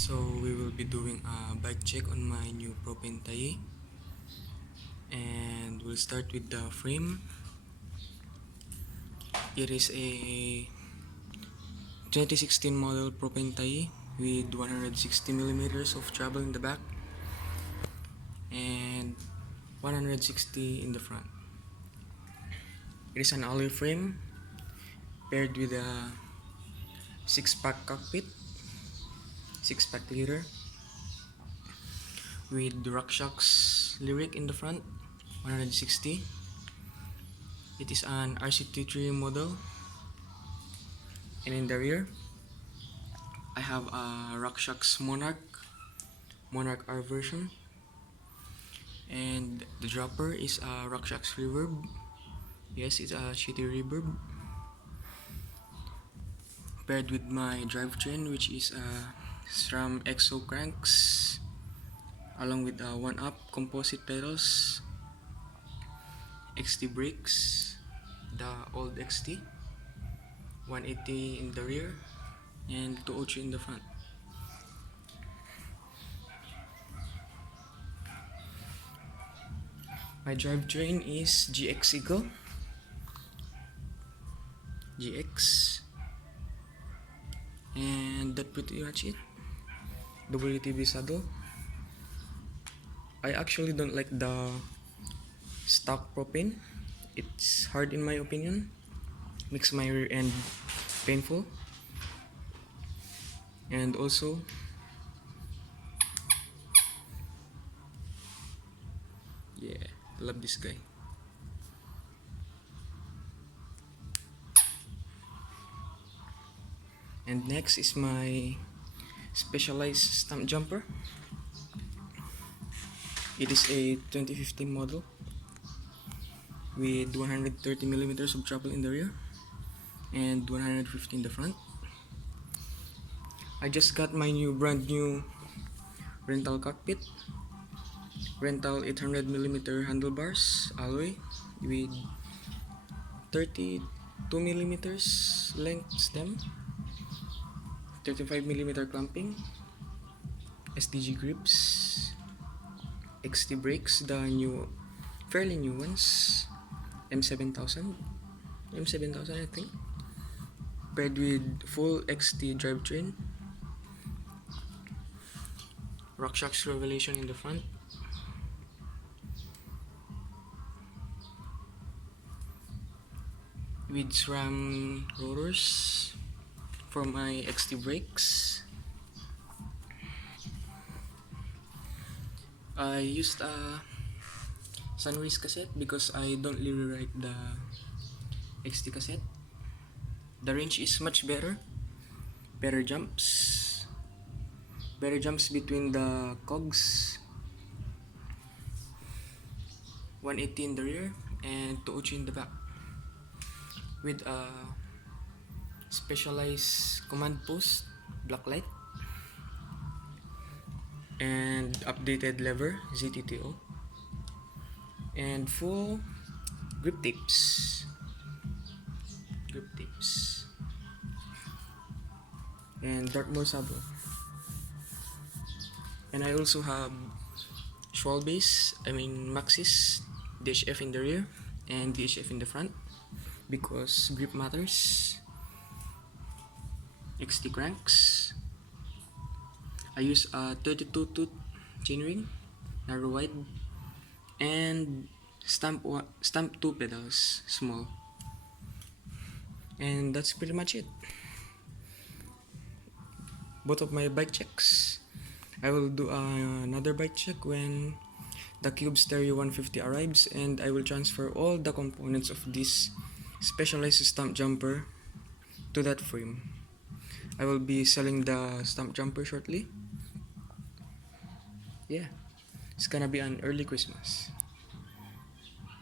So we will be doing a bike check on my new propain tyee, and we'll start with the frame. It is a 2016 model propain tyee with 160 millimeters of travel in the back and 160 in the front. It is an alloy frame paired with a 6-pack cockpit, 6-pack leader, with the RockShox lyric in the front, 160. It is an RCT3 model, and in the rear I have a RockShox Monarch R version, and the dropper is a RockShox Reverb. Yes, it's a shitty reverb, paired with my drivetrain, which is a SRAM EXO cranks, along with 1-up composite pedals, XT brakes, the old XT, 180 in the rear, and 203 in the front. My drivetrain is GX Eagle GX, and that's pretty much it. WTB saddle. I actually don't like the stock propain. It's hard in my opinion. Makes my rear end painful. And also, yeah, I love this guy. And next is my specialized stump jumper. It is a 2015 model with 130 millimeters of travel in the rear and 150 in the front. I just got my brand new rental cockpit, rental 800 millimeter handlebars alloy with 32 millimeters length stem, 35 millimeter clamping, SDG grips, XT brakes, the fairly new ones, M7000 I think, paired with full XT drivetrain, RockShox Revelation in the front, with SRAM rotors for my XT brakes. I used a Sunrays cassette because I don't really like the XT cassette. The range is much better. Better jumps between the cogs. 180 in the rear and 203 in the back, with a specialized command post blacklight and updated lever ZTTO and full grip tips and Dartmoor saddle. And I also have Schwal base, Maxis DHF in the rear and DHF in the front because grip matters. XT cranks. I use a 32 tooth chainring, narrow wide, and stump 2 pedals, small. And that's pretty much it. Both of my bike checks. I will do another bike check when the Cube Stereo 150 arrives, and I will transfer all the components of this specialized stump jumper to that frame. I will be selling the stump jumper shortly. Yeah, it's gonna be an early Christmas.